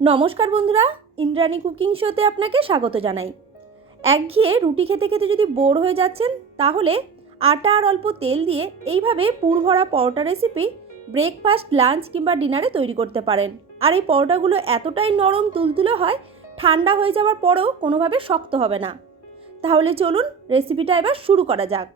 নমস্কার বন্ধুরা, ইন্দ্রাণী কুকিং শোতে আপনাকে স্বাগত জানাই। একঘেয়ে রুটি খেতে খেতে যদি বোর হয়ে যাচ্ছেন, তাহলে আটা আর অল্প তেল দিয়ে এইভাবে পুরভরা পরোটা রেসিপি ব্রেকফাস্ট লাঞ্চ কিংবা ডিনারে তৈরি করতে পারেন। আর এই পরোটাগুলো এতটাই নরম তুলতুলে হয়, ঠান্ডা হয়ে যাওয়ার পরেও কোনোভাবে শক্ত হবে না। তাহলে চলুন রেসিপিটা এবার শুরু করা যাক।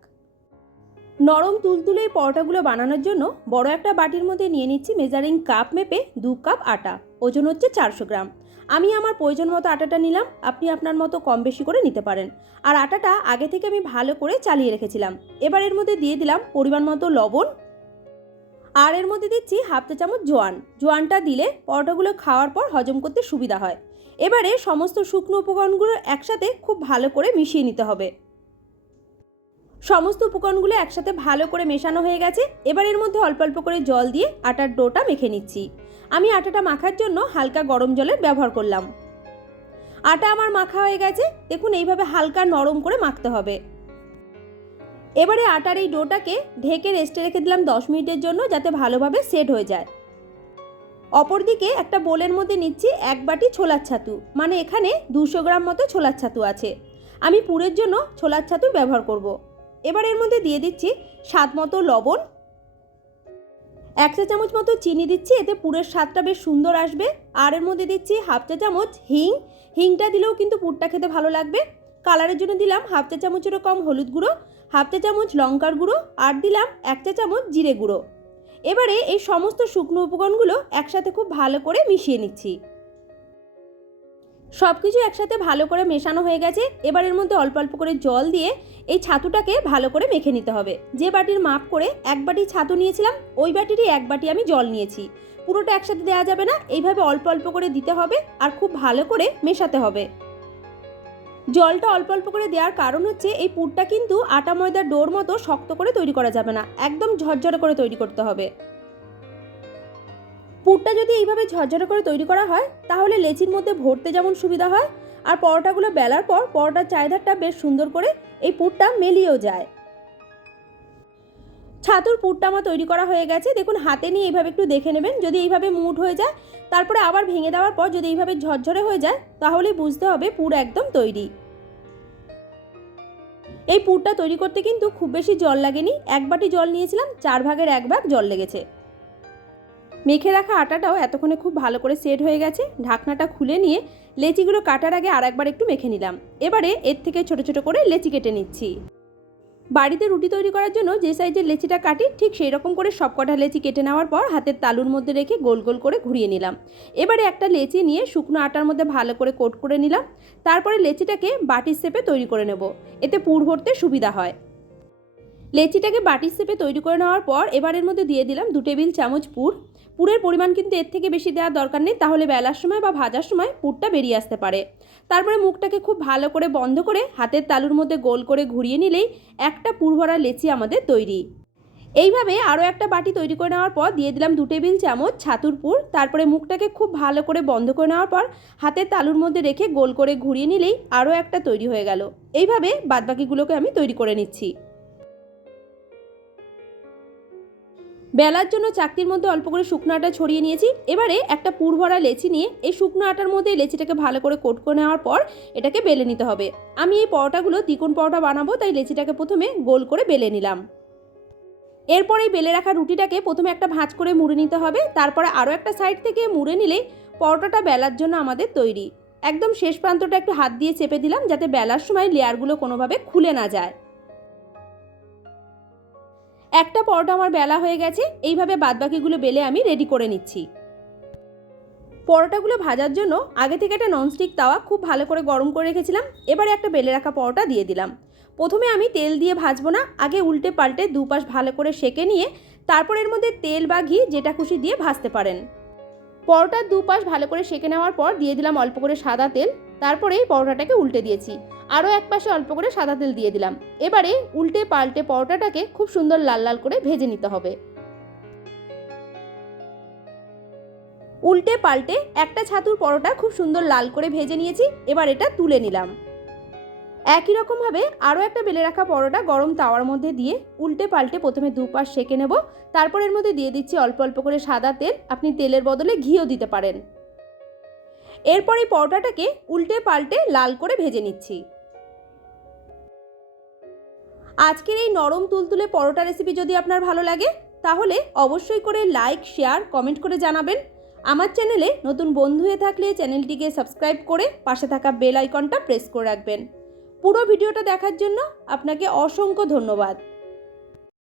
নরম তুলতুলে এই পরোটাগুলো বানানোর জন্য বড় একটা বাটির মধ্যে নিয়ে নিচ্ছি মেজারিং কাপ মেপে দু কাপ আটা। ওজন হচ্ছে চারশো গ্রাম। আমি আমার প্রয়োজন মতো আটাটা নিলাম, আপনি আপনার মতো কম বেশি করে নিতে পারেন। আর আটাটা আগে থেকে আমি ভালো করে চালিয়ে রেখেছিলাম। এবার এর মধ্যে দিয়ে দিলাম পরিমাণ মতো লবণ। আর এর মধ্যে দিচ্ছি হাফ চা চামচ জোয়ান। জোয়ানটা দিলে পরোটাগুলো খাওয়ার পর হজম করতে সুবিধা হয়। এবারে সমস্ত শুকনো উপকরণগুলো একসাথে খুব ভালো করে মিশিয়ে নিতে হবে। সমস্ত উপকরণগুলো একসাথে ভালো করে মেশানো হয়ে গেছে। এবার এর মধ্যে অল্প অল্প করে জল দিয়ে আটার ডোটা মেখে নিচ্ছি। আমি আটাটা মাখার জন্য হালকা গরম জলের ব্যবহার করলাম। আটা আমার মাখা হয়ে গেছে। দেখুন, এইভাবে হালকা নরম করে মাখতে হবে। এবারে আটার এই ডোটাকে ঢেকে রেস্টে রেখে দিলাম দশ মিনিটের জন্য, যাতে ভালোভাবে সেট হয়ে যায়। অপরদিকে একটা বোলের মধ্যে নিচ্ছি এক বাটি ছোলার ছাতু। মানে এখানে দুশো গ্রাম মতো ছোলার ছাতু আছে। আমি পুরের জন্য ছোলার ছাতু ব্যবহার করব। এবার এর মধ্যে দিয়ে দিচ্ছি স্বাদ মতো লবণ। এক চা চামচ মতো চিনি দিচ্ছি, এতে পুরের স্বাদটা বেশ সুন্দর আসবে। আর এর মধ্যে দিচ্ছি হাফ চা চামচ হিং। হিংটা দিলেও কিন্তু পুরটা খেতে ভালো লাগবে। কালারের জন্য দিলাম হাফ চা চামচেরও কম হলুদ গুঁড়ো, হাফ চা চামচ লঙ্কার গুঁড়ো, আর দিলাম এক চা চামচ জিরে গুঁড়ো। এবারে এই সমস্ত শুকনো উপকরণগুলো একসাথে খুব ভালো করে মিশিয়ে নিচ্ছি। সব কিছু একসাথে ভালো করে মেশানো হয়ে গেছে। এবার এর মধ্যে অল্প অল্প করে জল দিয়ে এই ছাতুটাকে ভালো করে মেখে নিতে হবে। যে বাটির মাপ করে এক বাটি ছাতু নিয়েছিলাম, ওই বাটিরই এক বাটি আমি জল নিয়েছি। পুরোটা একসাথে দেওয়া যাবে না, এইভাবে অল্প অল্প করে দিতে হবে আর খুব ভালো করে মেশাতে হবে। জলটা অল্প অল্প করে দেওয়ার কারণ হচ্ছে, এই পুরটা কিন্তু আটা ময়দার ডোর মতো শক্ত করে তৈরি করা যাবে না। একদম ঝরঝরে করে তৈরি করতে হবে। পুরটা যদি এইভাবে ঝরঝরে করে তৈরি করা হয়, তাহলে লেচির মধ্যে ভরতে যেমন সুবিধা হয়, আর পরোটাগুলো বেলার পর পরোটার চাহিদাটা বেশ সুন্দর করে এই পুরটা মেলিয়েও যায়। ছাতুর পুরটা আমার তৈরি করা হয়ে গেছে। দেখুন, হাতে নিয়ে এইভাবে একটু দেখে নেবেন। যদি এইভাবে মুট হয়ে যায়, তারপরে আবার ভেঙে দেওয়ার পর যদি এইভাবে ঝরঝরে হয়ে যায়, তাহলে বুঝতে হবে পুর একদম তৈরি। এই পুরটা তৈরি করতে কিন্তু খুব বেশি জল লাগেনি। এক বাটি জল নিয়েছিলাম, চার ভাগের এক ভাগ জল লেগেছে। মেখে রাখা আটাটাও এতক্ষণে খুব ভালো করে সেট হয়ে গেছে। ঢাকনাটা খুলে নিয়ে লেচিগুলো কাটার আগে আর একবার একটু মেখে নিলাম। এবারে এর থেকে ছোট ছোট করে লেচি কেটে নিচ্ছি। বাড়িতে রুটি তৈরি করার জন্য যে সাইজের লেচিটা কাটি, ঠিক সেই রকম করে সব কটা লেচি কেটে নেওয়ার পর হাতের তালুর মধ্যে রেখে গোল গোল করে ঘুরিয়ে নিলাম। এবারে একটা লেচি নিয়ে শুকনো আটার মধ্যে ভালো করে কোট করে নিলাম। তারপরে লেচিটাকে বাটির শেপে তৈরি করে নেব। এতে পুর ভরতে সুবিধা হয়। লেচিটাকে বাটির শেপে তৈরি করে নেওয়ার পর এবারের মধ্যে দিয়ে দিলাম দু টেবিল চামচ পুর। পুরের পরিমাণ কিন্তু এর থেকে বেশি দেওয়ার দরকার নেই, তাহলে বেলার সময় বা ভাজার সময় পুরটা বেরিয়ে আসতে পারে। তারপরে মুখটাকে খুব ভালো করে বন্ধ করে হাতের তালুর মধ্যে গোল করে ঘুরিয়ে নিলেই একটা পুর ভরা লেচি আমাদের তৈরি। এইভাবে আরও একটা বাটি তৈরি করে নেওয়ার পর দিয়ে দিলাম দু টেবিল চামচ ছাতুর পুর। তারপরে মুখটাকে খুব ভালো করে বন্ধ করে নেওয়ার পর হাতের তালুর মধ্যে রেখে গোল করে ঘুরিয়ে নিলেই আরও একটা তৈরি হয়ে গেল। এইভাবে বাদবাকিগুলোকে আমি তৈরি করে নিচ্ছি। বেলার জন্য চাকতির মধ্যে অল্প করে শুকনো আটা ছড়িয়ে নিয়েছি। এবারে একটা পুরভরা লেচি নিয়ে এই শুকনো আটার মধ্যে লেচিটাকে ভালো করে কোট করে নেওয়ার পর এটাকে বেলে নিতে হবে। আমি এই পরোটাগুলো দ্বিগুণ পরোটা বানাবো, তাই লেচিটাকে প্রথমে গোল করে বেলে নিলাম। এরপর এই বেলে রাখা রুটিটাকে প্রথমে একটা ভাঁজ করে মুড়ে নিতে হবে। তারপরে আরও একটা সাইড থেকে মুড়ে নিলেই পরোটাটা বেলার জন্য আমাদের তৈরি। একদম শেষ প্রান্তটা একটু হাত দিয়ে চেপে দিলাম, যাতে বেলার সময় লেয়ারগুলো কোনোভাবে খুলে না যায়। একটা পরোটা আমার বেলা হয়ে গেছে, এইভাবে বাদবাকিগুলো বেলে আমি রেডি করে নিচ্ছি। পরোটাগুলো ভাজার জন্য আগে থেকে একটা ননস্টিক তাওয়া খুব ভালো করে গরম করে রেখেছিলাম, এবারে একটা বেলে রাখা পরোটা দিয়ে দিলাম। প্রথমে আমি তেল দিয়ে ভাজবো না, আগে উল্টে পাল্টে দুপাশ ভালো করে সেকে নিয়ে, তারপর এর মধ্যে তেল বা ঘি যেটা খুশি দিয়ে ভাজতে পারেন। পরোটার দুপাশ ভালো করে সেকে নেওয়ার পর দিয়ে দিলাম অল্প করে সাদা তেল। তারপরে পরোটাটাকে উল্টে দিয়েছি। আরও এক পাশে অল্প করে সাদা তেল দিয়ে দিলাম। এবারে উল্টে পাল্টে পরোটাটাকে খুব সুন্দর লাল লাল করে ভেজে নিতে হবে। উল্টে পাল্টে একটা ছাতুর পরোটা খুব সুন্দর লাল করে ভেজে নিয়েছি, এবার এটা তুলে নিলাম। একই রকমভাবে আরও একটা বেলে রাখা পরোটা গরম তাওয়ার মধ্যে দিয়ে উল্টে পাল্টে প্রথমে দুপাশ সেকে নেব। তারপর এর মধ্যে দিয়ে দিচ্ছি অল্প অল্প করে সাদা তেল। আপনি তেলের বদলে ঘিও দিতে পারেন। এরপর এই পরোটাটাকে উল্টে পাল্টে লাল করে ভেজে নিচ্ছি। আজকের এই নরম তুলতুলে পরোটা রেসিপি যদি আপনার ভালো লাগে, তাহলে অবশ্যই করে লাইক শেয়ার কমেন্ট করে জানাবেন। আমার চ্যানেলে নতুন বন্ধু হয়ে থাকলে চ্যানেলটিকে সাবস্ক্রাইব করে পাশে থাকা বেল আইকনটা প্রেস করে রাখবেন। পুরো ভিডিওটা দেখার জন্য আপনাকে অসংখ্য ধন্যবাদ।